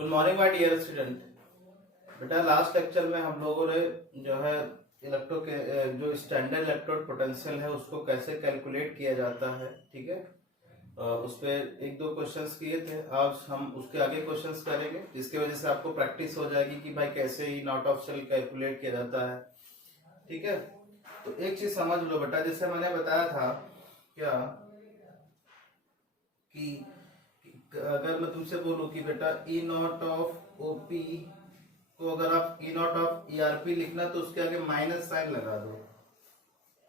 Good morning my dear student. बेटा last lecture में हम लोगों ने जो है इलेक्ट्रो के जो स्टैंडर्ड इलेक्ट्रोड पोटेंशियल है उसको कैसे कैलकुलेट किया जाता है, ठीक है। उस पर एक दो क्वेश्चंस किए थे। आज हम उसके आगे क्वेश्चंस करेंगे जिसकी वजह से आपको प्रैक्टिस हो जाएगी कि भाई कैसे ही नॉट ऑफ सेल कैलकुलेट किया जाता है, ठीक है। तो एक चीज समझ लो बेटा, जैसे मैंने बताया था क्या कि अगर मैं तुमसे बोलूं कि बेटा ई नॉट ऑफ ओपी को अगर आप ई नॉट ऑफ ईआरपी लिखना तो उसके आगे माइनस साइन लगा दो,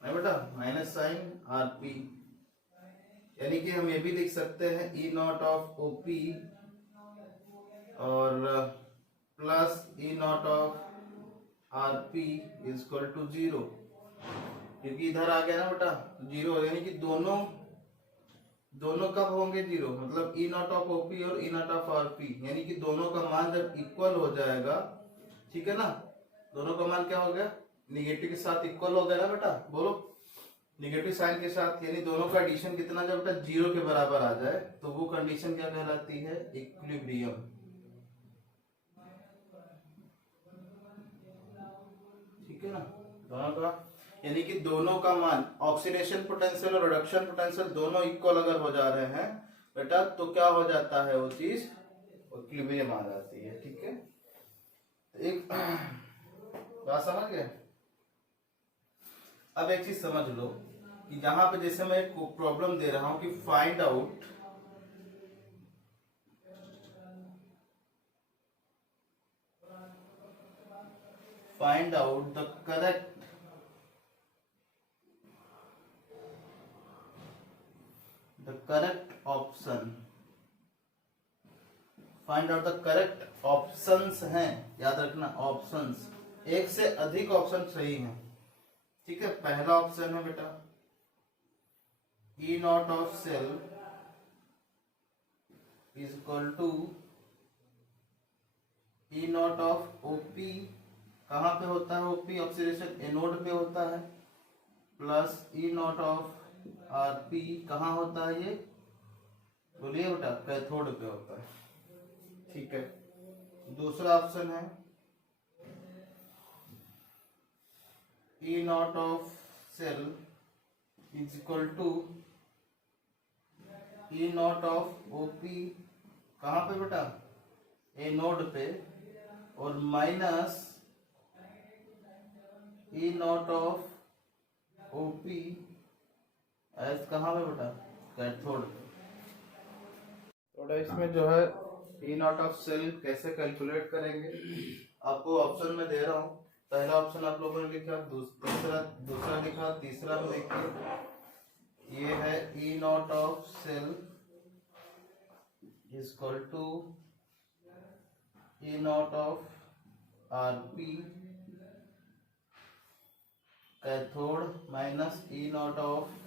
नहीं बेटा, माइनस साइन आरपी। यानी कि हम ये भी लिख सकते हैं ई नॉट ऑफ ओपी और plus E naught of RP is equal to 0, क्योंकि इधर आ गया ना बेटा 0, यानी कि दोनों कब होंगे 0, मतलब ई नॉट ऑफ ओपी और ई नॉट ऑफ आरपी, यानी कि दोनों का मान जब इक्वल हो जाएगा, ठीक है ना। दोनों का मान क्या हो गया, निगेटिव के साथ इक्वल हो गया ना बेटा, बोलो निगेटिव साइन के साथ, यानी दोनों का एडिशन कितना जब बेटा 0 के बराबर आ जाए तो वो कंडीशन क्या कहलाती है, इक्विलिब्रियम, ठीक है ना। दोनों का यानी कि दोनों का मान ऑक्सीडेशन पोटेंशियल और रिडक्शन पोटेंशियल दोनों इक्वल अगर हो जा रहे हैं बेटा तो क्या हो जाता है, वो चीज इक्विलिब्रियम आ जाती है, ठीक है। एक बात समझ गए। अब एक चीज समझ लो कि जहां पे जैसे मैं एक प्रॉब्लम दे रहा हूं कि find out the correct option, find out the correct options हैं, याद रखना ऑप्शंस, एक से अधिक ऑप्शन सही हैं, ठीक है। पहला ऑप्शन है बेटा E naught of cell is equal to E naught of OP, कहां पे होता है ओपी, ऑक्सीडेशन एनोड पे होता है, plus E naught of RP कहां होता है, ये बोलिए बेटा कैथोड पे होता है, ठीक है। दूसरा ऑप्शन है E naught of cell is equal to E naught of OP, कहां पे बेटा, एनोड पे, और minus E naught of OP as कहां पे बेटा, कैथोड पे। तो इसमें जो है ई नॉट ऑफ सेल कैसे कैलकुलेट करेंगे, आपको ऑप्शन में दे रहा हूं। पहला ऑप्शन आप लोगों ने लिखा, दूसरा लिखा, तीसरा में देखिए ये है E naught of cell is equal to E naught of RP cathode minus E naught of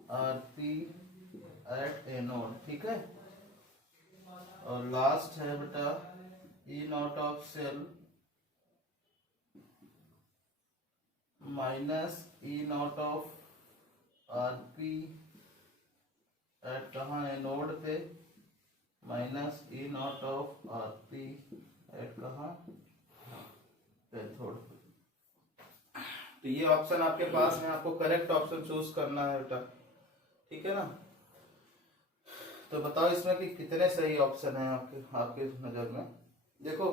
RP at anode, ठीक है। और लास्ट है बेटा E naught of cell minus E naught of RP at कहाँ, एनोड पे, minus E naught of RP at कहाँ, cathode पे। तो ये ऑप्शन आपके पास है, आपको करेक्ट ऑप्शन चूज करना है बेटा, ठीक है ना। तो बताओ इसमें कि कितने सही ऑप्शन हैं आपके नजर में। देखो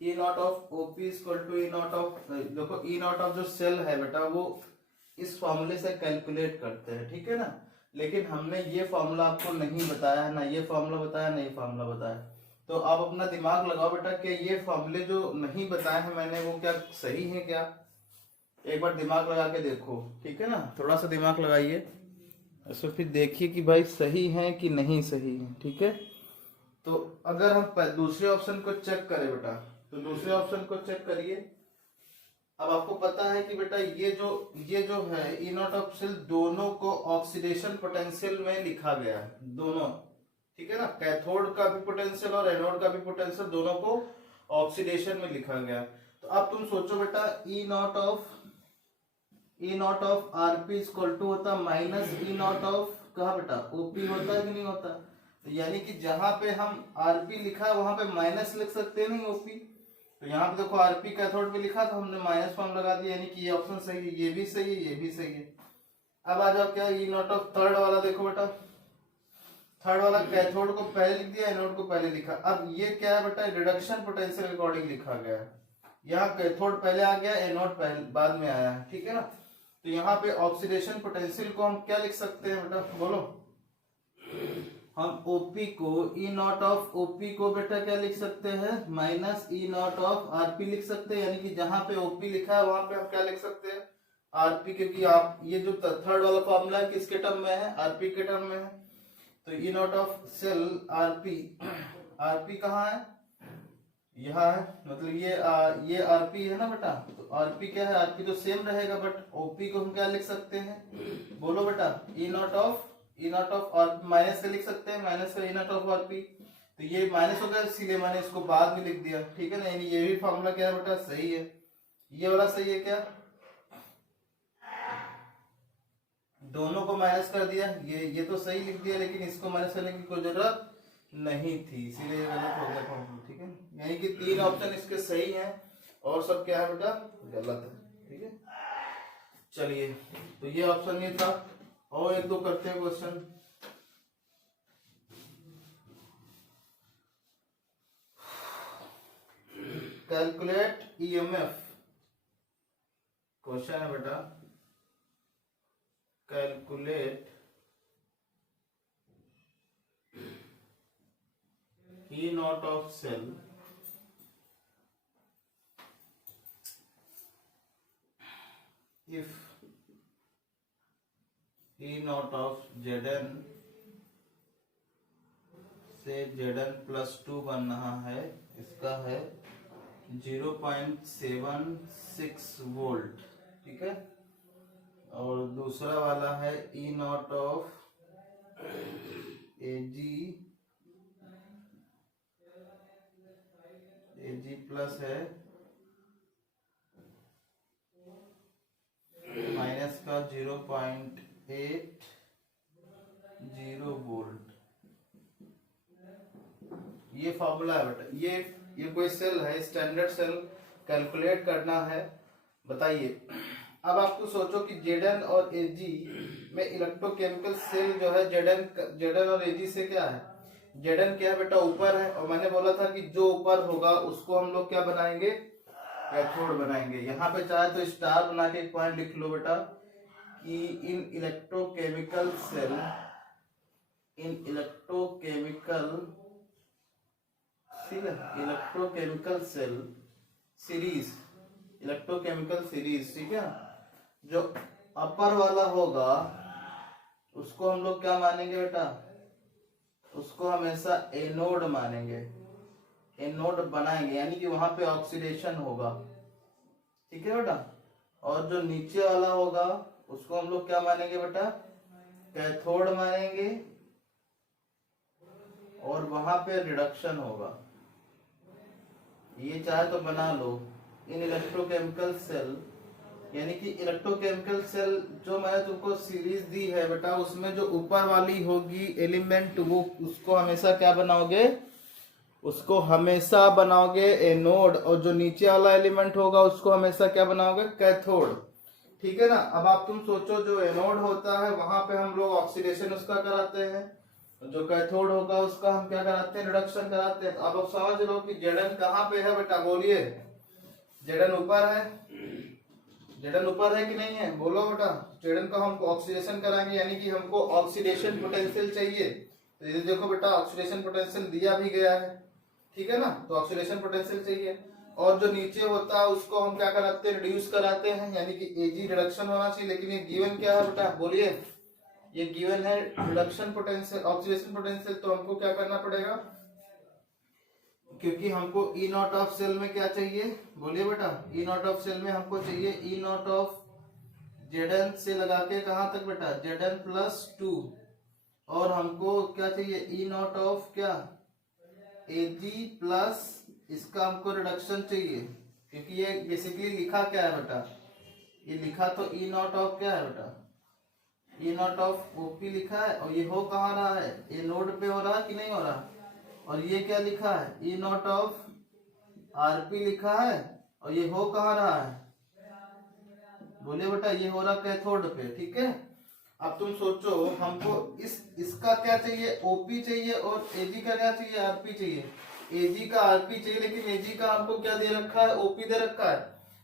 E naught of OP equal to E naught of, देखो ई नॉट ऑफ जो सेल है बेटा वो इस फॉर्मूले से कैलकुलेट करते हैं, ठीक है ना। लेकिन हमने ये फॉर्मूला आपको नहीं बताया, ना ये फॉर्मूला बताया, नहीं फॉर्मूला बताया। तो आप अपना दिमाग लगाओ बेटा कि ये फॉर्मूले जो नहीं बताए हैं मैंने वो क्या सही है क्या, एक बार दिमाग लगा के देखो, ठीक है ना। थोड़ा सा दिमाग लगाइए, तो फिर देखिए कि भाई सही है कि नहीं सही है, ठीक है। तो अगर हम दूसरे ऑप्शन को चेक करें बेटा, तो दूसरे ऑप्शन को चेक करिए। अब आपको पता है कि बेटा ये जो है ई नॉट ऑफ सेल दोनों को ऑक्सीडेशन पोटेंशियल में लिखा गया है, दोनों, ठीक है ना। कैथोड का भी पोटेंशियल और एनोड का भी पोटेंशियल दोनों को ऑक्सीडेशन में लिखा गया। तो अब तुम सोचो बेटा E naught of RP equal to होता माइनस ई नॉट ऑफ कहा बेटा ओपी, होता है कि नहीं होता। तो यानी कि जहां पे हम आरपी लिखा है वहां पे माइनस लिख सकते हैं नहीं ओपी। तो यहाँ पे देखो आरपी कैथोड पे लिखा तो हमने माइनस फॉर्म लगा दिया, यानी कि ये ऑप्शन सही है, ये भी सही है, ये भी सही है। अब आ जाओ क्या ई नॉट ऑफ थर्ड वाला, देखो बेटा थर्ड वाला कैथोड को पहले लिख दिया, एनोड को पहले लिखा। अब ये क्या है बेटा, रिडक्शन पोटेंशियल अकॉर्डिंग लिखा गया है। यहाँ कैथोड पहले आ गया, एनोड पहले बाद में आया है, ठीक है ना। तो यहाँ पे ऑक्सीडेशन पोटेंशियल को हम क्या लिख सकते हैं बेटा, बोलो। हम ओपी को ई नॉट ऑफ ओपी को बेटा क्या लिख सकते हैं, minus E naught of RP लिख सकते हैं। यानी कि जहां पे ओपी लिखा है वहां पे हम क्या लिख सकते हैं, आरपी, क्योंकि आप ये जो थर्ड वाला फॉर्मूला है किसके टर्म में है, आरपी के टर्म में है। तो E naught of cell RP, RP कहाँ है, यहाँ है, मतलब ये आरपी है ना बेटा। तो आरपी क्या है, आरपी तो सेम रहेगा, बट ओपी को हम क्या लिख सकते हैं, बोलो बेटा, ई नॉट ऑफ और माइनस का लिख सकते हैं, माइनस का ई नॉट ऑफ आरपी। तो ये माइनस हो गया इसीलिए मैंने इसको बाद में लिख दिया, ठीक है ना। यानी ये भी फॉर्मूला क्या है बेटा, सही है, ये वाला सही है क्या, दोनों को माइनस कर दिया, ये तो सही लिख दिया, लेकिन इसको माइनस करने की कोई जरूरत नहीं थी, इसीलिए ये गलत हो गया फॉर्मूला, ठीक है। यानी कि 3 ऑप्शन इसके सही हैं और सब क्या है बेटा, गलत है, ठीक है। चलिए, तो ये ऑप्शन ये था, और एक दो करते हैं क्वेश्चन। कैलकुलेट ईएमएफ, क्वेश्चन है बेटा, calculate E naught of cell if E naught of Zn से Zn प्लस 2 बन रहा है, इसका है 0.76 वोल्ट, ठीक है। और दूसरा वाला है E naught of Ag plus है माइनस का 0.80 वोल्ट। ये फॉर्मूला है बेटा, ये कोई सेल है, स्टैंडर्ड सेल कैलकुलेट करना है। बताइए, अब आपको सोचो कि Zn और Ag में इलेक्ट्रोकेमिकल सेल जो है, Zn और Ag से क्या है, Zn क्या है बेटा, ऊपर है, और मैंने बोला था कि जो ऊपर होगा उसको हम लोग क्या बनाएंगे, कैथोड बनाएंगे। यहाँ पे चाहे तो स्टार बना के एक पॉइंट लिख लो बेटा कि इन इलेक्ट्रोकेमिकल सेल इलेक्ट्रोकेमिकल सीरीज, ठीक है। जो अपर वाला होगा उसको हम लोग क्या मानेंगे बेटा, उसको हमेशा एनोड मानेंगे, एनोड बनाएंगे, यानी कि वहां पे ऑक्सीडेशन होगा, ठीक है बेटा। और जो नीचे वाला होगा उसको हम लोग क्या मानेंगे बेटा, कैथोड मानेंगे, और वहां पे रिडक्शन होगा। ये चाहे तो बना लो, इन इलेक्ट्रोकेमिकल सेल, यानी कि इलेक्ट्रोकेमिकल सेल जो मैंने तुमको सीरीज दी है बेटा, उसमें जो ऊपर वाली होगी एलिमेंट, वो उसको हमेशा क्या बनाओगे, उसको हमेशा बनाओगे एनोड, और जो नीचे वाला एलिमेंट होगा उसको हमेशा क्या बनाओगे, कैथोड, ठीक है ना। अब आप तुम सोचो, जो एनोड होता है वहां पे हम लोग ऑक्सीडेशन उसका कराते हैं, जो कैथोड होगा उसका हम क्या कराते हैं, रिडक्शन कराते हैं। तो अब समझ लो कि Zn कहाँ पे है बेटा, बोलिए, Zn ऊपर है, Zn ऊपर है कि नहीं है, बोलो बेटा। Zn को हम ऑक्सीडेशन कराएंगे, यानी कि हमको ऑक्सीडेशन पोटेंशियल चाहिए। तो ये देखो बेटा, ऑक्सीडेशन पोटेंशियल दिया भी गया है, ठीक है ना। तो ऑक्सीडेशन पोटेंशियल चाहिए, और जो नीचे होता है उसको हम क्या कराते हैं, रिड्यूस कराते हैं, यानी कि Ag रिडक्शन होना चाहिए। लेकिन ये गिवन क्या है बेटा, बोलिए, ये गिवन है रिडक्शन पोटेंशियल, ऑक्सीडेशन पोटेंशियल। तो हमको क्या करना पड़ेगा, क्योंकि हमको ई नॉट ऑफ सेल में क्या चाहिए, बोलिए बेटा, ई नॉट ऑफ सेल में हमको चाहिए ई नॉट ऑफ Zn से लगा के कहां तक बेटा, Zn प्लस 2, और हमको क्या चाहिए, ई नॉट ऑफ क्या, Ag प्लस इसका हमको रिडक्शन चाहिए, क्योंकि ये बेसिकली लिखा क्या है बेटा, ये लिखा तो ई नॉट ऑफ क्या है बेटा, ई नॉट ऑफ ओपी लिखा है और ये हो कहाँ रहा है, ये नोड पे हो रहा है कि नहीं हो रहा, और ये क्या लिखा है, ई नॉट ऑफ आरपी लिखा है और ये हो कहाँ रहा है, बोलिए बेटा, ये हो रहा कैथोड पे। ठीक है, अब तुम सोचो हमको इसका क्या चाहिए, ओपी चाहिए, और एजी का क्या चाहिए, आरपी चाहिए। एजी का आरपी चाहिए, लेकिन एजी का हमको क्या दे रखा है, ओपी दे रखा है।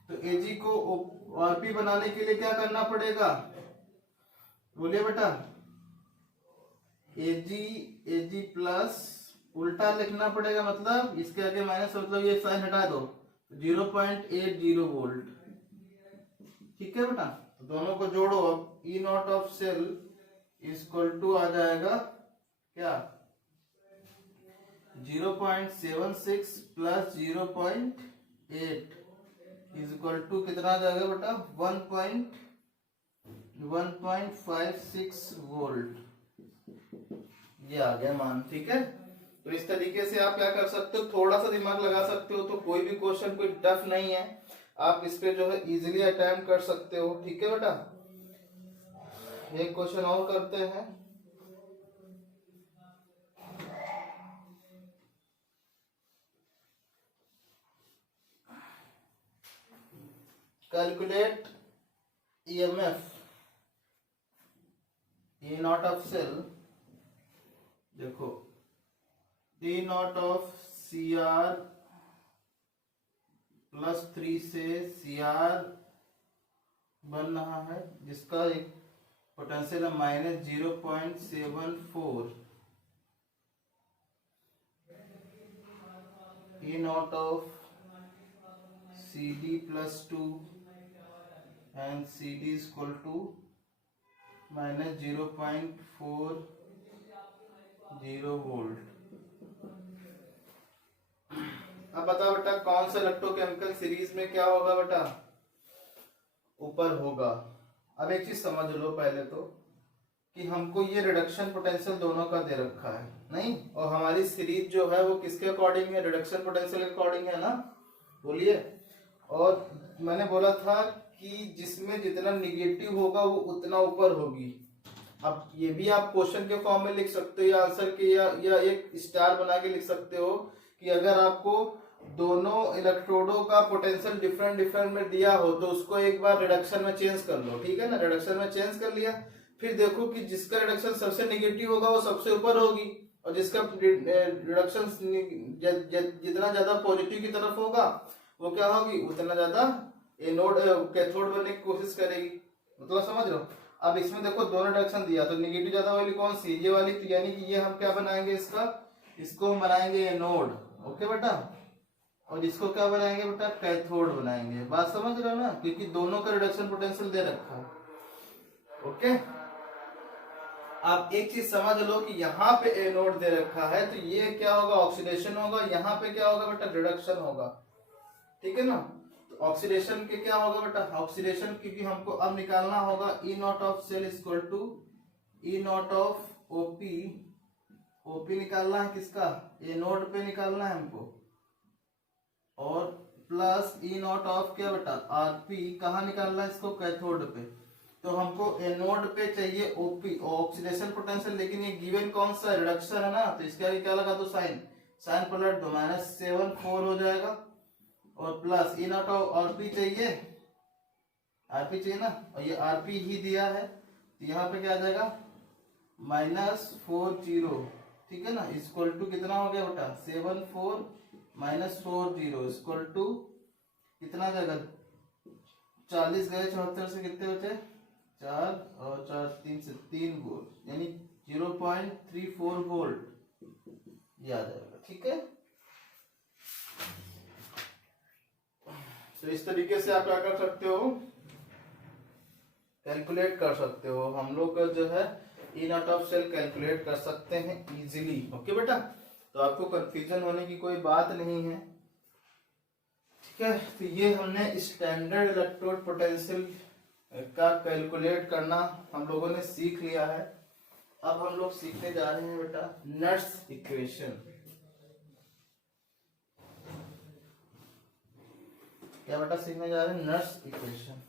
तो एजी को आरपी बनाने के लिए क्या करना पड़ेगा, बोलिए बेटा, एजी एजी प्लस उल्टा लिखना पड़ेगा, मतलब इसके आगे माइनस, मतलब ये साइन हटा दो, 0.80 वोल्ट। ठीक है बेटा, तो दोनों को जोड़ो, अब E naught of cell equal to आ जाएगा क्या, 0.76 प्लस 0.8 इक्वल टू कितना आ जाएगा बेटा, 1.56 वोल्ट, ये आ गया मान। ठीक है, तो इस तरीके से आप क्या कर सकते हो, थोड़ा सा दिमाग लगा सकते हो, तो कोई भी क्वेश्चन कोई टफ नहीं है, आप इस पे जो है इजीली अटेम्प्ट कर सकते हो। ठीक है बेटा, एक क्वेश्चन और करते हैं। Calculate EMF E naught of cell, देखो E naught of CR plus 3 से सीआर बन रहा है, जिसका एक पोटेंशियल है -0.74, E naught of CD plus 2 and CD is equal to -0.40 volt. अब बताओ बेटा, कौन सा इलेक्ट्रोकेमिकल सीरीज में क्या होगा बेटा, ऊपर होगा। अब एक चीज समझ लो पहले तो, कि हमको ये रिडक्शन पोटेंशियल दोनों का दे रखा है नहीं, और हमारी सीरीज जो है वो किसके अकॉर्डिंग है, रिडक्शन पोटेंशियल के अकॉर्डिंग है ना, बोलिए। और मैंने बोला था कि जिसमें जितना निगेटिव होगा वो उतना ऊपर होगी। अब ये भी आप क्वेश्चन के फॉर्म में लिख सकते हो या आंसर के, या एक स्टार बना के लिख सकते हो कि अगर आपको दोनों इलेक्ट्रोडों का पोटेंशियल डिफरेंट डिफरेंट में दिया हो तो उसको एक बार रिडक्शन में चेंज कर लो। ठीक है ना, रिडक्शन में चेंज कर लिया, फिर देखो कि जिसका रिडक्शन सबसे निगेटिव होगा वो सबसे ऊपर होगी, और जिसका रिडक्शन जितना ज्यादा पॉजिटिव की तरफ होगा वो क्या होगी, उतना ज्यादा एनोड कैथोड बनने की कोशिश करेगी। मतलब समझ रहे हो। अब इसमें देखो दोनों रिडक्शन दिया, तो निगेटिव ज्यादा वाली कौन सी, ये वाली, तो यानी कि ये हम क्या बनाएंगे, इसको हम बनाएंगे एनोड। ओके बेटा, और इसको क्या बनाएंगे बेटा, कैथोड बनाएंगे। बात समझ रहे हो ना, क्योंकि दोनों का रिडक्शन पोटेंशियल दे रखा है। ओके, आप एक चीज समझ लो कि यहाँ पे एनोड दे रखा है, तो ये क्या होगा, ऑक्सीडेशन होगा, यहाँ पे क्या होगा बेटा, रिडक्शन होगा। ठीक है ना, तो ऑक्सीडेशन के क्या होगा बेटा, ऑक्सीडेशन क्योंकि हमको अब निकालना होगा E naught of cell equal to E naught of OP. OP निकालना है किसका, एनोड पे निकालना है हमको, और प्लस ई नॉट ऑफ क्या बेटा, आरपी, कहाँ निकालना है इसको, कैथोड पे। तो हमको एनोड पे चाहिए ओपी, ऑक्सीडेशन पोटेंशियल, लेकिन ये गिवन कौन सा रिडक्शन है ना, तो इसके आगे क्या लगा दो, साइन पलट दो, -74 हो जाएगा, और plus E naught of RP चाहिए, आरपी चाहिए ना, और ये आरपी ही दिया है, तो यहाँ पे क्या आ जाएगा, -40। ठीक है ना, इक्वल टू कितना हो गया बेटा, 74 -40 इक्वल टू कितना आ जाएगा, 40 गए 74 से कितने बचे, 4 और 4 3 से 3 वोल्ट, यानी 0.34 वोल्ट ये आ जाएगा। ठीक है, तो इस तरीके से आप क्या कर सकते हो, कैलकुलेट कर सकते हो। हम लोग का जो है E naught of cell calculate कर सकते हैं इजीली। ओके बेटा, तो आपको कंफ्यूजन होने की कोई बात नहीं है। ठीक है, तो ये हमने स्टैंडर्ड इलेक्ट्रोड पोटेंशियल का कैलकुलेट करना हम लोगों ने सीख लिया है। अब हम लोग सीखने जा रहे हैं बेटा नट्स इक्वेशन। क्या बेटा सीखने जा रहे हैं, नट्स इक्वेशन।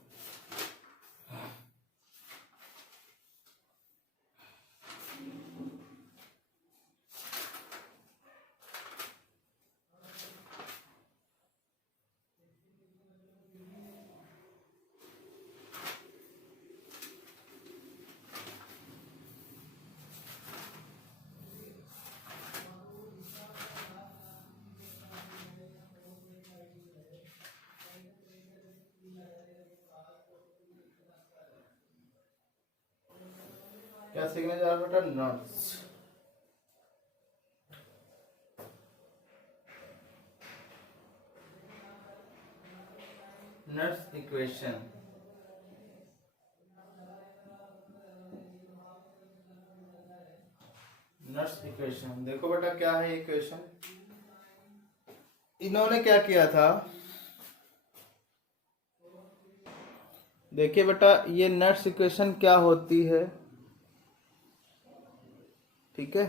क्या सीखने जा रहे हो बेटा? Nuts. Nuts equation. Nuts equation देखो बेटा क्या है इक्वेशन। इन्होंने क्या किया था, देखिए बेटा ये नट्स इक्वेशन क्या होती है, ठीक है।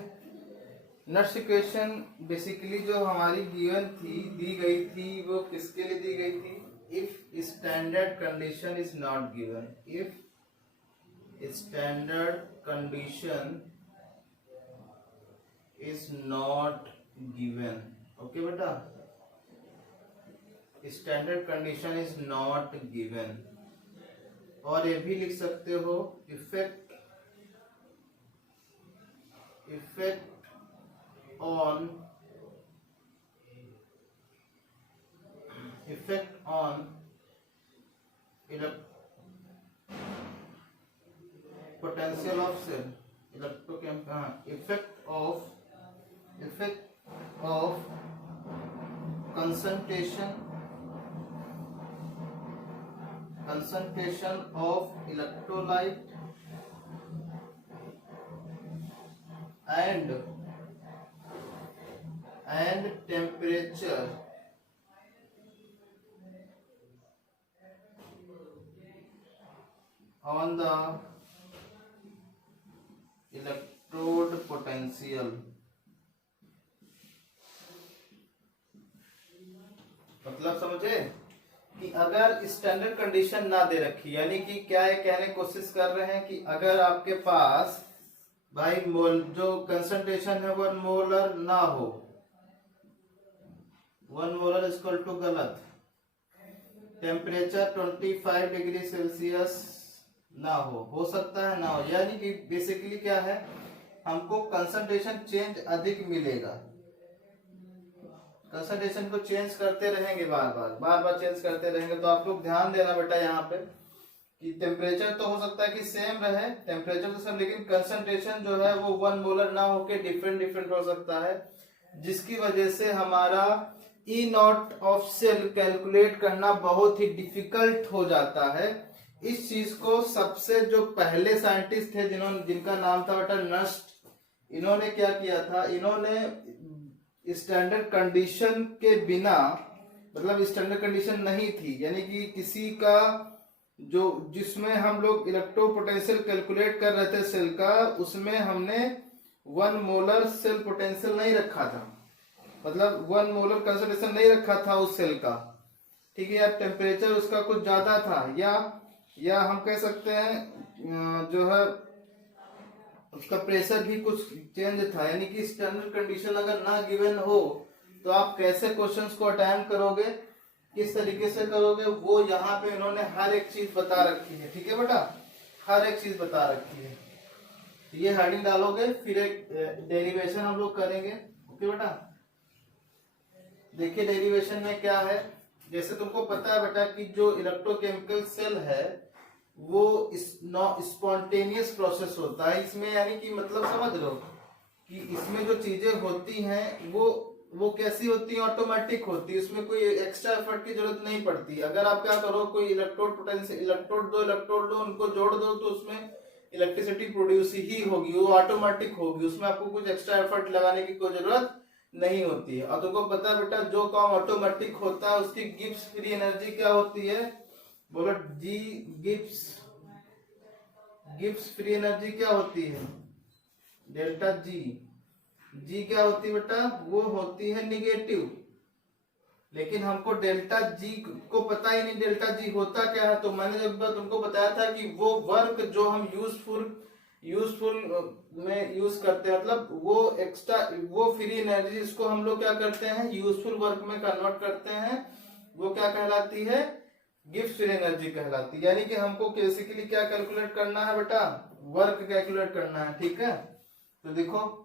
नट्स इक्वेशन बेसिकली जो हमारी गिवन थी, दी गई थी, वो किसके लिए दी गई थी? If standard condition is not given, if standard condition is not given. Okay बेटा, standard condition is not given. और ये भी लिख सकते हो effect on potential of cell, effect of concentration of electrolyte and temperature on the electrode potential। मतलब समझे कि अगर स्टैंडर्ड कंडीशन ना दे रखी, यानी कि क्या ये कहने की कोशिश कर रहे हैं कि अगर आपके पास भाई मोल जो कंसंट्रेशन है 1 मोलर ना हो, 1 मोलर इक्वल टू गलत, टेम्परेचर 25 डिग्री सेल्सियस ना हो सकता है ना हो, यानी कि बेसिकली क्या है, हमको कंसंट्रेशन चेंज अधिक मिलेगा। कंसंट्रेशन को चेंज करते रहेंगे, बार बार चेंज करते रहेंगे। तो आप लोग ध्यान देना बेटा यहाँ पे कि टेम्परेचर तो हो सकता है कि सेम रहे, टेम्परेचर तो सेम, लेकिन कंसंट्रेशन जो है वो 1 मोलर ना होके डिफरेंट हो सकता है, जिसकी वजह से हमारा ई नॉट ऑफ सेल कैलकुलेट करना बहुत ही डिफिकल्ट हो जाता है। इस चीज को सबसे जो पहले साइंटिस्ट थे जिनका नाम था बेटा नस्ट, इन्होंने क्या किया था, इन्होंने स्टैंडर्ड कंडीशन के बिना, मतलब स्टैंडर्ड कंडीशन नहीं थी, यानी कि किसी का जो जिसमें हम लोग इलेक्ट्रो पोटेंशियल कैलकुलेट कर रहे थे सेल का, उसमें हमने 1 मोलर सेल पोटेंशियल नहीं रखा था, मतलब 1 मोलर कंसंट्रेशन नहीं रखा था उस सेल का, ठीक है। या टेम्परेचर उसका कुछ ज्यादा था, या हम कह सकते हैं जो है उसका प्रेशर भी कुछ चेंज था, यानी कि स्टैंडर्ड कंडीशन अगर ना गिवन हो तो आप कैसे क्वेश्चंस को अटेम्प्ट करोगे, किस तरीके से करोगे, वो यहाँ पे इन्होंने हर एक चीज बता रखी है, ठीक है बेटा, हर एक चीज बता रखी है। ये हेडिंग डालोगे, फिर एक डेरिवेशन हम लोग करेंगे। ओके बेटा, देखिए डेरिवेशन में क्या है, जैसे तुमको पता है बेटा कि जो इलेक्ट्रोकेमिकल सेल है वो स्पॉन्टेनियस प्रोसेस होता है इसमें, यानी कि मतलब समझ लो कि इसमें जो चीजें होती हैं वो कैसी होती है, ऑटोमेटिक होती है, उसमें कोई एक्स्ट्रा एफर्ट की जरूरत नहीं पड़ती। अगर आप क्या करो, कोई इलेक्ट्रोड पोटेंशियल इलेक्ट्रोड दो उनको जोड़ दो तो उसमें इलेक्ट्रिसिटी प्रोड्यूस ही होगी, वो ऑटोमेटिक होगी, उसमें आपको कुछ एक्स्ट्रा एफर्ट लगाने की कोई जरूरत नहीं होती है। और तुमको पता है बेटा जो काम ऑटोमेटिक होता है उसकी गिब्स फ्री एनर्जी क्या होती है, बोलो जी। गिब्स फ्री एनर्जी क्या होती है, डेल्टा जी क्या होती है बेटा, वो होती है निगेटिव। लेकिन हमको डेल्टा जी को पता ही नहीं डेल्टा जी होता क्या है, तो मैंने जब तुमको बताया था कि वो वर्क जो हम यूजफुल में यूज करते हैं, मतलब वो एक्स्ट्रा वो फ्री एनर्जी इसको हम लोग क्या करते हैं यूजफुल वर्क में कन्वर्ट करते हैं, वो क्या कहलाती है, गिब्स फ्री एनर्जी कहलाती है। यानी कि हमको बेसिकली क्या कैलकुलेट करना है बेटा, वर्क कैलकुलेट करना है, ठीक है। तो देखो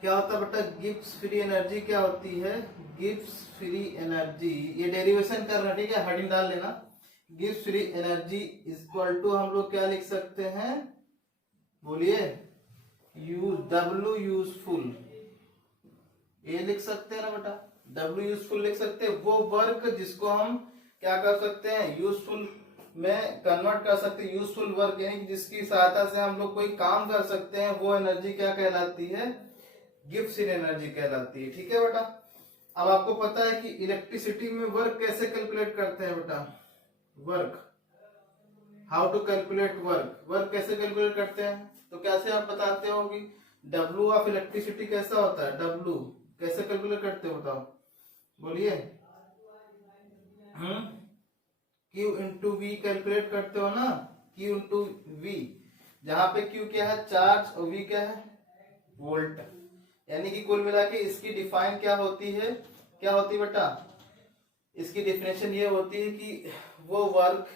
क्या होता है बेटा, गिब्स फ्री एनर्जी क्या होती है, गिब्स फ्री एनर्जी, ये डेरिवेशन करना, ठीक है, हेडिंग डाल लेना। Gibbs free energy equal to हम लोग क्या लिख सकते हैं, बोलिए, W यूजफुल, ये लिख सकते हैं ना बेटा, W यूजफुल लिख सकते हैं। वो वर्क जिसको हम क्या कर सकते हैं, यूजफुल में कन्वर्ट कर सकते हैं। यूजफुल वर्क यानी कि जिसकी सहायता से हम लोग कोई काम कर सकते हैं, वो एनर्जी क्या कहलाती है, गिब्सन एनर्जी कहलाती है। ठीक है बेटा। अब आपको पता है कि इलेक्ट्रिसिटी में वर्क कैसे कैलकुलेट करते हैं बेटा, work, how to calculate work, work कैसे कैलकुलेट करते हैं, तो कैसे आप बताते हो कि W ऑफ इलेक्ट्रिसिटी कैसा होता है, W कैसे कैलकुलेट करते हो बताओ, बोलिए। Q इंटू वी कैलकुलेट करते हो ना, Q इंटू वी, जहां पे Q क्या है, चार्ज, और V क्या है, वोल्ट। यानी कि कुल मिला के इसकी डिफाइन क्या होती है, क्या होती है बेटा, इसकी डेफिनेशन ये होती है कि वो वर्क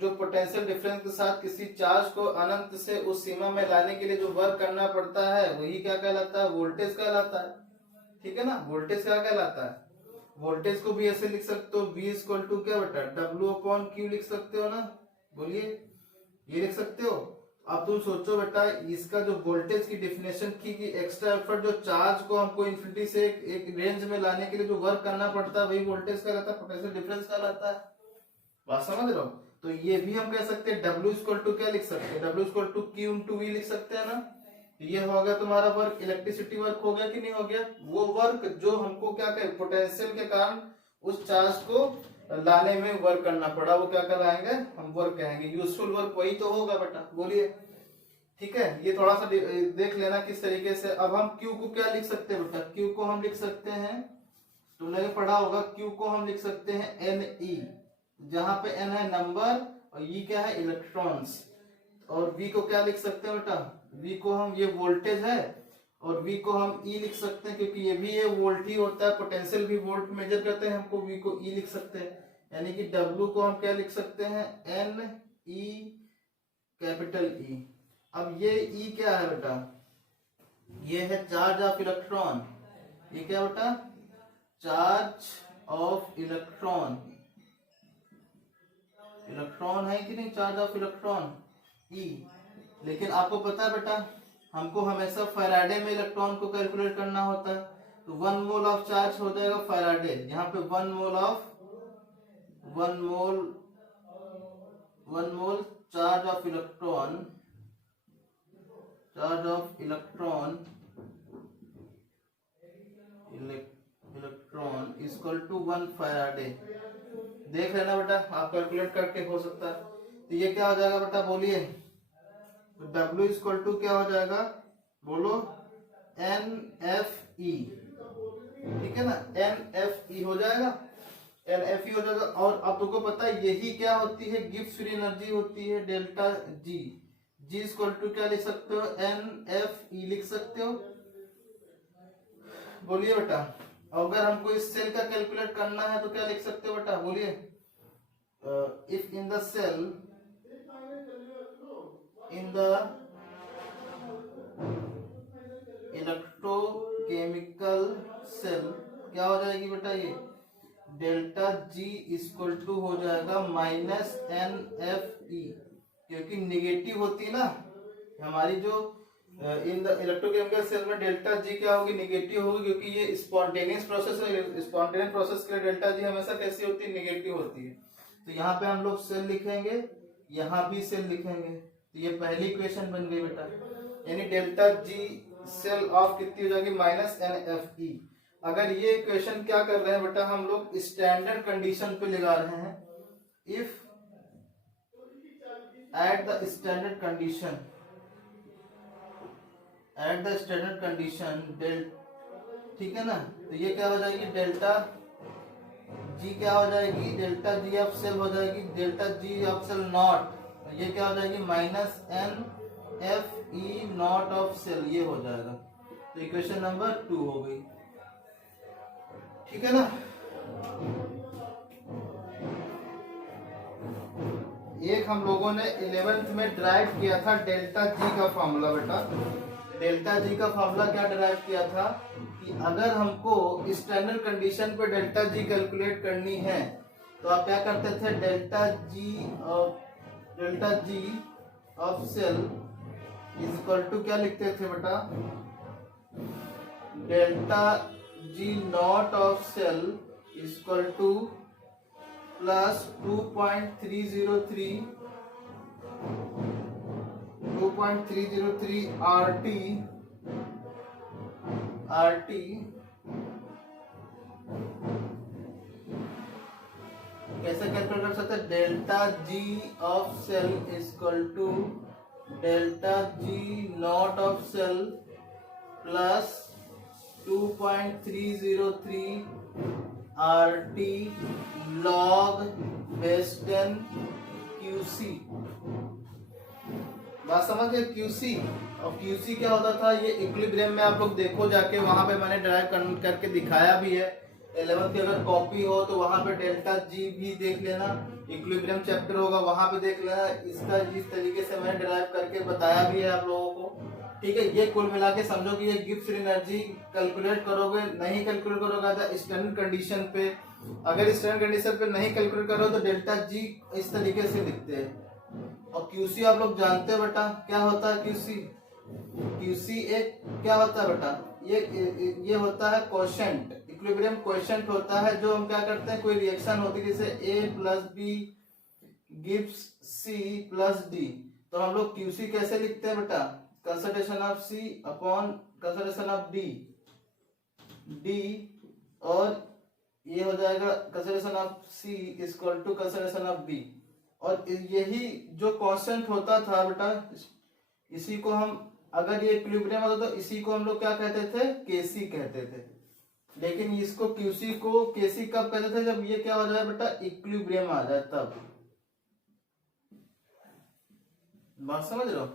जो पोटेंशियल डिफरेंस के साथ किसी चार्ज को अनंत से उस सीमा में लाने के लिए जो वर्क करना पड़ता है, वही क्या कहलाता है, वोल्टेज कहलाता है। ठीक है ना, वोल्टेज क्या कहलाता है। वोल्टेज को भी ऐसे लिख सकते हो, V इक्वल टू क्या बेटा, W अपॉन Q लिख सकते हो ना, बोलिए, ये लिख सकते हो। अब तुम सोचो बेटा, इसका जो वोल्टेज की डेफिनेशन थी कि एक्स्ट्रा एफर्ट जो चार्ज को हमको इन्फिनिटी से एक रेंज में लाने के लिए जो वर्क करना पड़ता है, वही वोल्टेज कहलाता है, पोटेंशियल डिफरेंस कहलाता है। बात समझ रहे हो। तो ये भी हम कह सकते हैं W इक्वल टू क्या लिख सकते हैं, W equal to Q into V लिख सकते हैं ना। ये हो गया तुम्हारा वर्क, इलेक्ट्रिसिटी वर्क हो गया कि नहीं हो गया। वो वर्क जो हमको क्या कहे, पोटेंशियल के कारण उस चार्ज को लाने में वर्क करना पड़ा, वो क्या कहलाएंगे, हम वर्क कहेंगे। यूजफुल वर्क वही तो होगा बेटा, बोलिए। ठीक है, ये थोड़ा सा देख लेना किस तरीके से। अब हम Q को क्या लिख सकते हैं बेटा, Q को हम लिख सकते हैं, तुमने पढ़ा होगा, Q को हम लिख सकते हैं Ne, जहां पे N है नंबर और E क्या है, इलेक्ट्रॉन्स। और V को क्या लिख सकते हैं बेटा, V को हम, ये वोल्टेज है, और V को हम E लिख सकते हैं, क्योंकि ये भी ये वोल्ट ही होता है, पोटेंशियल भी वोल्ट मेजर करते हैं, हमको V को E लिख सकते हैं। यानी कि W को हम क्या लिख सकते हैं, Ne कैपिटल E। अब ये E क्या है बेटा, ये है चार्ज ऑफ इलेक्ट्रॉन। ये क्या बेटा, चार्ज ऑफ इलेक्ट्रॉन, इलेक्ट्रॉन है कि नहीं, चार्ज ऑफ इलेक्ट्रॉन E। लेकिन आपको पता है बेटा, हमको हमेशा फैराडे में इलेक्ट्रॉन को कैलकुलेट करना होता है। तो 1 मोल ऑफ चार्ज हो जाएगा फैराडे, यहाँ पे 1 mole charge of electron, electron equal to 1 Faraday. देख लेना बेटा, आप कैलकुलेट करके हो सकता है। तो ये क्या हो जाएगा बेटा, बोलिए। तो W इक्वल टू क्या हो जाएगा, बोलो, NFE। ठीक है ना, NFE हो जाएगा, NFE हो जाएगा। और अब तुमको पता है यही क्या होती है, गिब्स फ्री एनर्जी होती है, delta G। G equal to क्या लिख सकते हो, NFE लिख सकते हो, बोलिए बेटा। अगर हमको इस सेल का कैलकुलेट करना है तो क्या लिख सकते हो बेटा, बोलिए। If in the cell, in the electrochemical cell क्या हो जाएगी बेटा, ये डेल्टा G इक्वल टू हो जाएगा -NFE, क्योंकि निगेटिव होती है ना हमारी जो इन द इलेक्ट्रोकेमिकल सेल में डेल्टा G क्या होगी, निगेटिव होगी, क्योंकि ये स्पॉन्टेनियस प्रोसेस है। स्पॉन्टेनियस प्रोसेस के लिए डेल्टा G हमेशा कैसी होती है, निगेटिव होती है। तो यहाँ पे हम लोग सेल लिखेंगे, यहाँ भी सेल लिखेंगे। तो ये पहली इक्वेशन बन गई बेटा, यानी डेल्टा G सेल ऑफ कितनी हो जाएगी, -NFE। अगर ये इक्वेशन क्या कर रहे हैं बेटा, हम लोग स्टैंडर्ड कंडीशन पे लगा रहे हैं। If at the standard condition ठीक है ना, तो ये क्या हो जाएगी, डेल्टा G क्या हो जाएगी, डेल्टा G ऑफ सेल हो जाएगी, delta G of cell naught, ये क्या हो जाएगी, -NFE नॉट ऑफ सेल, ये हो जाएगा। तो इक्वेशन नंबर 2 हो गई। ठीक है ना। एक हम लोगों ने 11th में ड्राइव किया था डेल्टा G का फॉर्मूला बेटा। डेल्टा G का फॉर्मूला क्या ड्राइव किया था कि अगर हमको स्टैंडर्ड कंडीशन पे डेल्टा G कैलकुलेट करनी है तो आप क्या करते थे, delta G of cell is equal to क्या लिखते थे बेटा, delta G naught of cell is equal to plus 2.303 RT कैसे कैलकुलेट कर सकते हैं, delta G of cell is equal to delta G naught of cell plus 2.303 RT log base 10 QC. बात समझ गए, क्यूसी। और क्यूसी क्या होता था, ये इक्विलिब्रियम में आप लोग देखो जाके, वहां पे मैंने ड्राइव करके दिखाया भी है। 11th की अगर कॉपी हो तो वहां पे डेल्टा जी भी देख लेना, इक्विलिब्रियम चैप्टर होगा वहां पे देख लेना। इसका इस तरीके से मैंने ड्राइव करके बताया भी है आप लोगों को, ठीक है। ये कुल मिला के समझो कि ये गिब्स एनर्जी कैलकुलेट करोगे, नहीं कैलकुलेट करोगे तो स्टैंडर्ड कंडीशन पे, अगर स्टैंडर्ड कंडीशन पे नहीं कैलकुलेट करो तो डेल्टा जी इस तरीके से लिखते हैं। और क्यूसी आप लोग जानते हो बेटा क्या होता है, क्यूसी। क्यूसी एक क्या होता है बेटा, ये होता है क्वोशेंट, इक्विलिब्रियम क्वोशेंट होता है। जो हम क्या करते हैं, कोई रिएक्शन होती है जैसे A plus B gives C plus D, तो हम लोग क्यूसी कैसे लिखते हैं बेटा, concentration of C upon concentration of D, और ये हो जाएगा concentration of C is equal to concentration of B। और यही जो कांस्टेंट होता था बेटा, इसी को हम, अगर ये इक्विलिब्रियम होता तो इसी को हम लोग क्या कहते थे, केसी कहते थे। लेकिन इसको क्यूसी को केसी कब कहते थे, जब ये क्या हो जाए बेटा, इक्विलिब्रियम आ जाए तब। बात समझ रहे हो,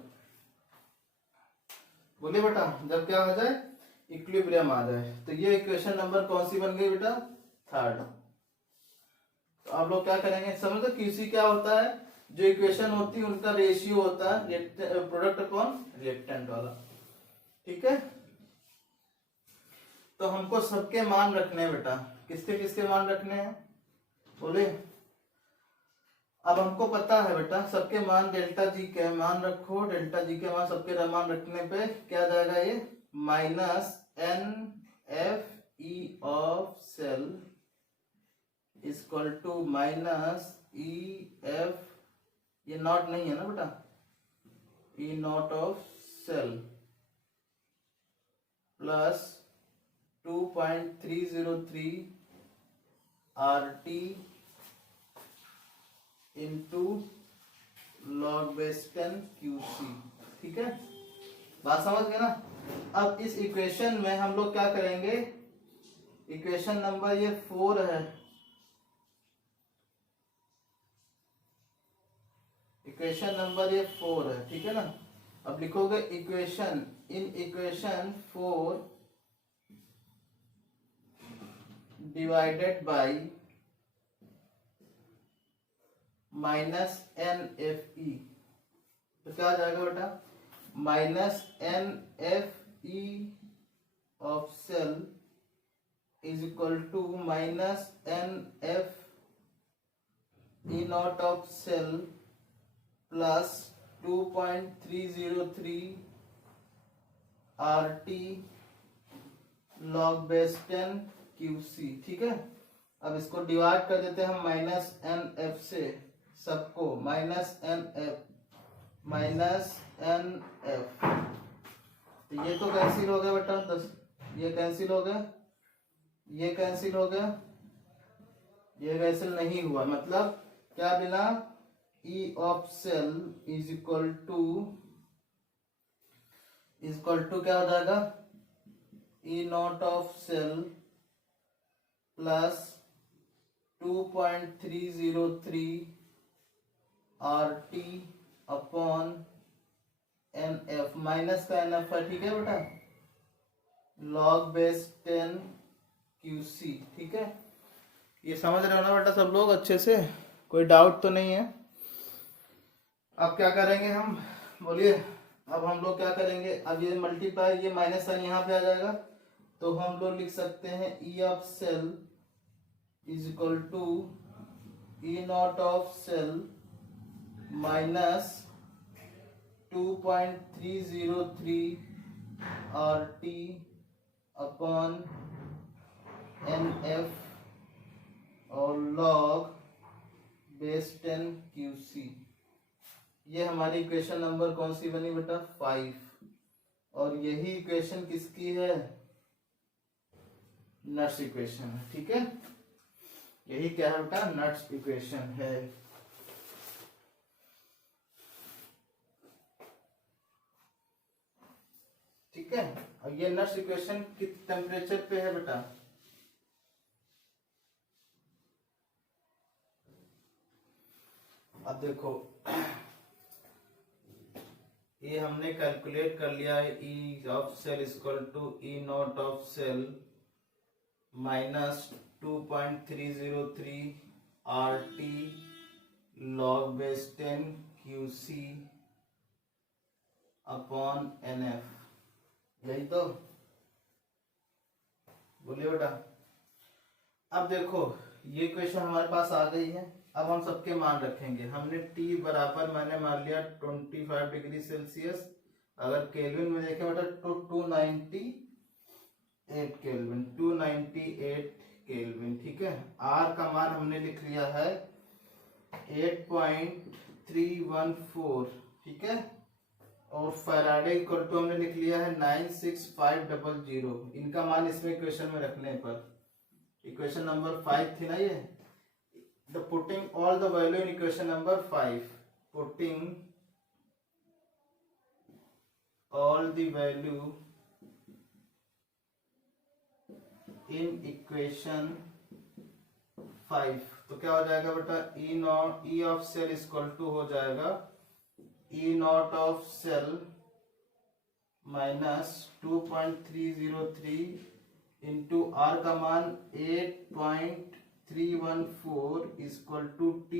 बोलिए बेटा, जब क्या हो जाए, इक्विलिब्रियम आ जाए। तो ये इक्वेशन नंबर कौन सी बन गई बेटा, 3rd। तो आप लोग क्या करेंगे, समझो क्यूसी क्या होता है, जो इक्वेशन होती है उनका रेशियो होता है प्रोडक्ट अपॉन रिएक्टेंट वाला, ठीक है। तो हमको सबके मान रखने हैं बेटा, किसके किसके मान रखने हैं, बोले। अब हमको पता है बेटा सबके मान, डेल्टा जी के मान रखो, डेल्टा जी के मान सबके मान रखने पे क्या जाएगा, ये minus NFE of cell is equal to minus EF, ये नॉट नहीं है ना बेटा, E naught of cell plus 2.303 RT into log base 10 QC, ठीक है। बात समझ गए ना। अब इस इक्वेशन में हम लोग क्या करेंगे, इक्वेशन नंबर ये 4 है, इक्वेशन नंबर ये 4 है, ठीक है ना। अब लिखोगे equation, in equation 4 divided by minus NFE, तो क्या आ जाएगा बेटा, माइनस NFE of cell is equal to minus NF E naught of cell plus 2.303 RT log base 10 QC, ठीक है। अब इसको डिवाइड कर देते हैं हम माइनस NF से, सबको माइनस NF, तो ये तो कैंसिल हो गया बेटा, 10 ये कैंसिल हो गया, ये कैंसिल हो गया, ये कैंसिल नहीं हुआ, मतलब क्या मिला, E of cell is equal to क्या हो जाएगा, E naught of cell plus 2.303 RT upon NF, minus का NF है, ठीक है बेटा, लॉग बेस 10 QC, ठीक है। ये समझ रहे हो ना बेटा सब लोग अच्छे से, कोई डाउट तो नहीं है। अब क्या करेंगे हम, बोलिए। अब हम लोग क्या करेंगे, अब ये मल्टीप्लाई, ये माइनस साइन यहाँ पे आ जाएगा, तो हम लोग लिख सकते हैं E of cell is equal to E naught of cell minus 2.303 RT upon NF और log बेस 10 QC। ये हमारी इक्वेशन नंबर कौन सी बनी बेटा? 5। और यही इक्वेशन किसकी है? नट्स इक्वेशन है। ठीक है, यही क्या है बेटा? नट्स इक्वेशन है। ठीक है, और ये नट्स इक्वेशन किस टेम्परेचर पे है बेटा? अब देखो, ये हमने कैलकुलेट कर लिया है। E of cell equal to E naught of cell minus 2.303 RT log base 10 QC upon NF। यही तो बोलिए बेटा। अब देखो, ये क्वेश्चन हमारे पास आ गई है। अब हम सबके मान रखेंगे। हमने T बराबर मैंने मान लिया 25 डिग्री सेल्सियस। अगर केल्विन में देखें बेटा तो 298 केल्विन, 298 केल्विन। ठीक है, R का मान हमने लिख लिया है 8.314। ठीक है, और फैराडे इक्वल टू हमने लिख लिया है 96500। इनका मान इसमें इक्वेशन में रखने पर, इक्वेशन नंबर 5 थी ना ये, the putting all the value in equation number 5, putting all the value in equation 5, तो क्या हो जाएगा बेटा? E naught E of cell equal to हो जाएगा E naught of cell minus 2.303 into R का मान 8.314 इक्वल टू T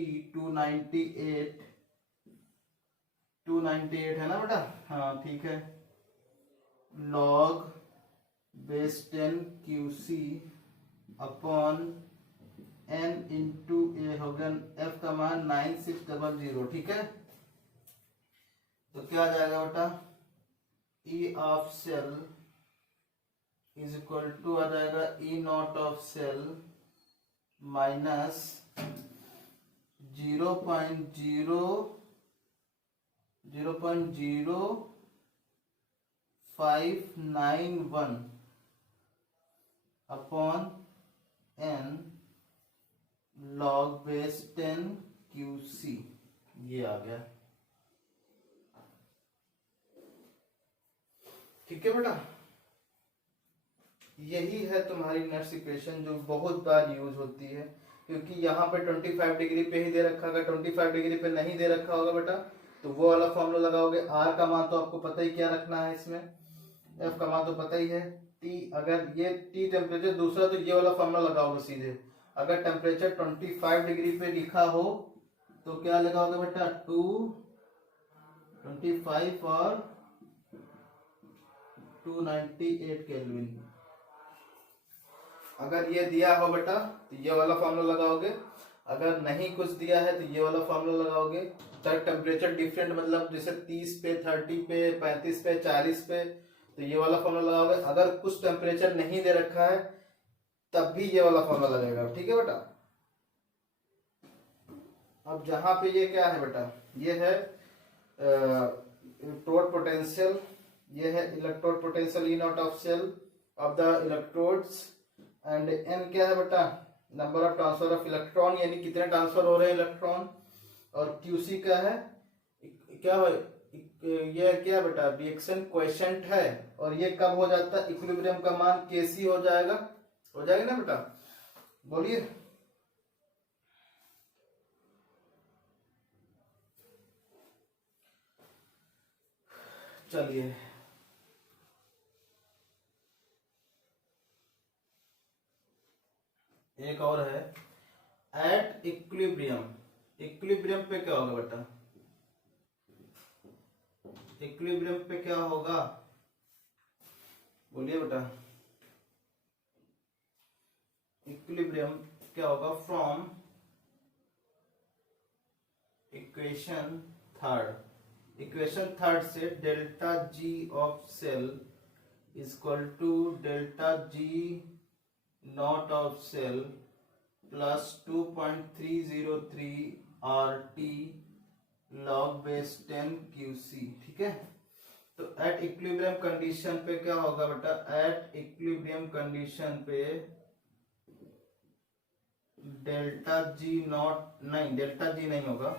298 है ना बेटा? हाँ ठीक है, log base 10 QC upon N into ए हो गया F का मान 9600। ठीक है, तो क्या आ जाएगा बेटा? E of cell is equal to आ जाएगा E naught of cell minus 0.0591 upon N log base 10 QC। ये आ गया। ठीक है बेटा, यही है तुम्हारी नट्स इक्वेशन जो बहुत बार यूज होती है, क्योंकि यहाँ पे 25 डिग्री पे ही दे रखा होगा। 25 डिग्री पे नहीं दे रखा होगा बेटा तो वो वाला फॉर्मूला लगाओगे। R का मान तो आपको पता ही क्या रखना है इसमें, F का मान तो पता ही है, T अगर ये T टेम्परेचर दूसरा तो ये वाला फॉर्मूला लगाओगे सीधे। अगर टेम्परेचर 25 डिग्री पे लिखा हो तो क्या लगाओगे बेटा? 225 और 298 केल्विन। अगर ये दिया हो बेटा तो ये वाला फॉर्मूला लगाओगे, अगर नहीं कुछ दिया है तो ये वाला फॉर्मूला लगाओगे। चाहे टेम्परेचर डिफरेंट मतलब जैसे 30 पे, 30 पे, 35 पे, 40 पे, तो ये वाला फॉर्मूला लगाओगे। अगर कुछ टेम्परेचर नहीं दे रखा है तब भी ये वाला फॉर्मूला लगेगा। ठीक है बेटा, अब जहां पे ये क्या है बेटा? ये है इलेक्ट्रोड पोटेंशियल, ये है electrode potential E naught of cell of the electrodes, and N क्या है बेटा? Number of transfer of electron, यानी कितने ट्रांसफर हो रहे हैं इलेक्ट्रॉन। और क्यूसी क्या है? क्या है ये? क्या बेटा? रिएक्शन क्वेशेंट है। और ये कब हो जाता है? इक्विलिब्रियम का मान केसी हो जाएगा। हो जाएगा ना बेटा? बोलिए। चलिए एक और है, एट इक्विलिब्रियम। इक्विलिब्रियम पे क्या होगा बेटा? इक्विलिब्रियम पे क्या होगा? बोलिए बेटा। इक्विलिब्रियम क्या होगा? From equation third, equation third से delta G of cell is equal to delta G naught of cell plus 2.303 RT log base 10 QC। ठीक है, तो एट इक्विलिब्रियम कंडीशन पे क्या होगा बेटा, एट इक्विलिब्रियम कंडीशन पे डेल्टा जी नॉट, नहीं डेल्टा जी नहीं होगा,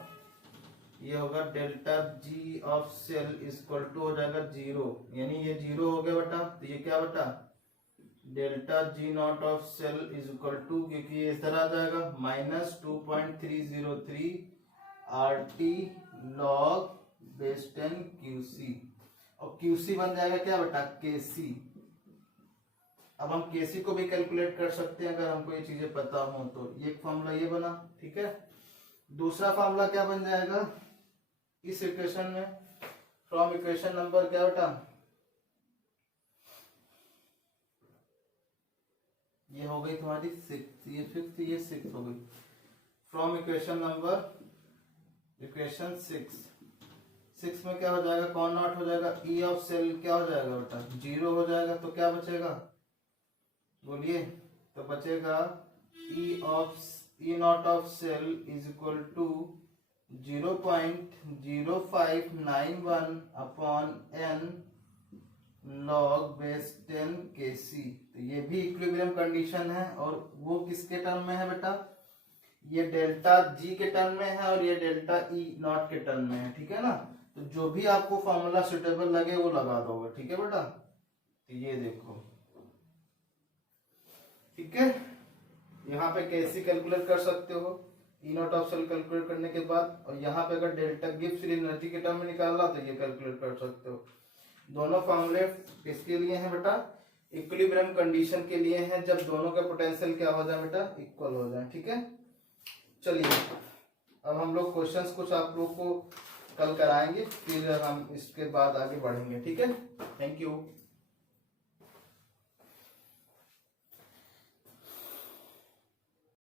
ये होगा delta G of cell equal to हो जाएगा 0, यानी ये 0 हो गया बेटा, तो ये क्या बेटा delta G naught of cell is equal to, क्योंकि ये इस तरह आ जाएगा minus 2.303 RT log base 10 QC, और QC बन जाएगा क्या बेटा KC। अब हम KC को भी कैलकुलेट कर सकते हैं अगर हमको ये चीजें पता हो तो। ये फॉर्मूला ये बना, ठीक है। दूसरा फॉर्मूला क्या बन जाएगा इस इक्वेशन में, फ्रॉम इक्वेशन नंबर क्या बेटा, ये हो गई तुम्हारी 6, ये 5th, ये 6 हो गई। फ्रॉम इक्वेशन नंबर, इक्वेशन 6 में क्या हो जाएगा, कौन नॉट हो जाएगा, ई ऑफ सेल क्या हो जाएगा बेटा 0 हो जाएगा, तो क्या बचेगा बोलिए, तो बचेगा E naught of cell is equal to 0.0591 upon n log base 10 KC। तो ये भी इक्विलिब्रियम कंडीशन है, और वो किसके टर्म में है बेटा, ये डेल्टा जी के टर्म में है और ये डेल्टा ई नॉट के टर्म में है, ठीक है ना। तो जो भी आपको फॉर्मूला सुटेबल लगे वो लगा दोगे, ठीक है बेटा। तो ये देखो, ठीक है, यहाँ पे कैसे कैलकुलेट कर सकते हो ई नॉट ऑफ सेल कैलकुलेट करने के बाद, और यहाँ पे अगर डेल्टा गिब्स फ्री एनर्जी के टर्म में निकालना तो ये कैलकुलेट कर सकते हो। दोनों फॉर्मूले किसके लिए हैं बेटा, इक्विलिब्रियम कंडीशन के लिए हैं, जब दोनों का पोटेंशियल क्या हो जाए बेटा इक्वल हो जाए, ठीक है। चलिए अब हम लोग क्वेश्चंस कुछ आप लोग को कल कराएंगे, फिर हम इसके बाद आगे बढ़ेंगे, ठीक है। Thank you.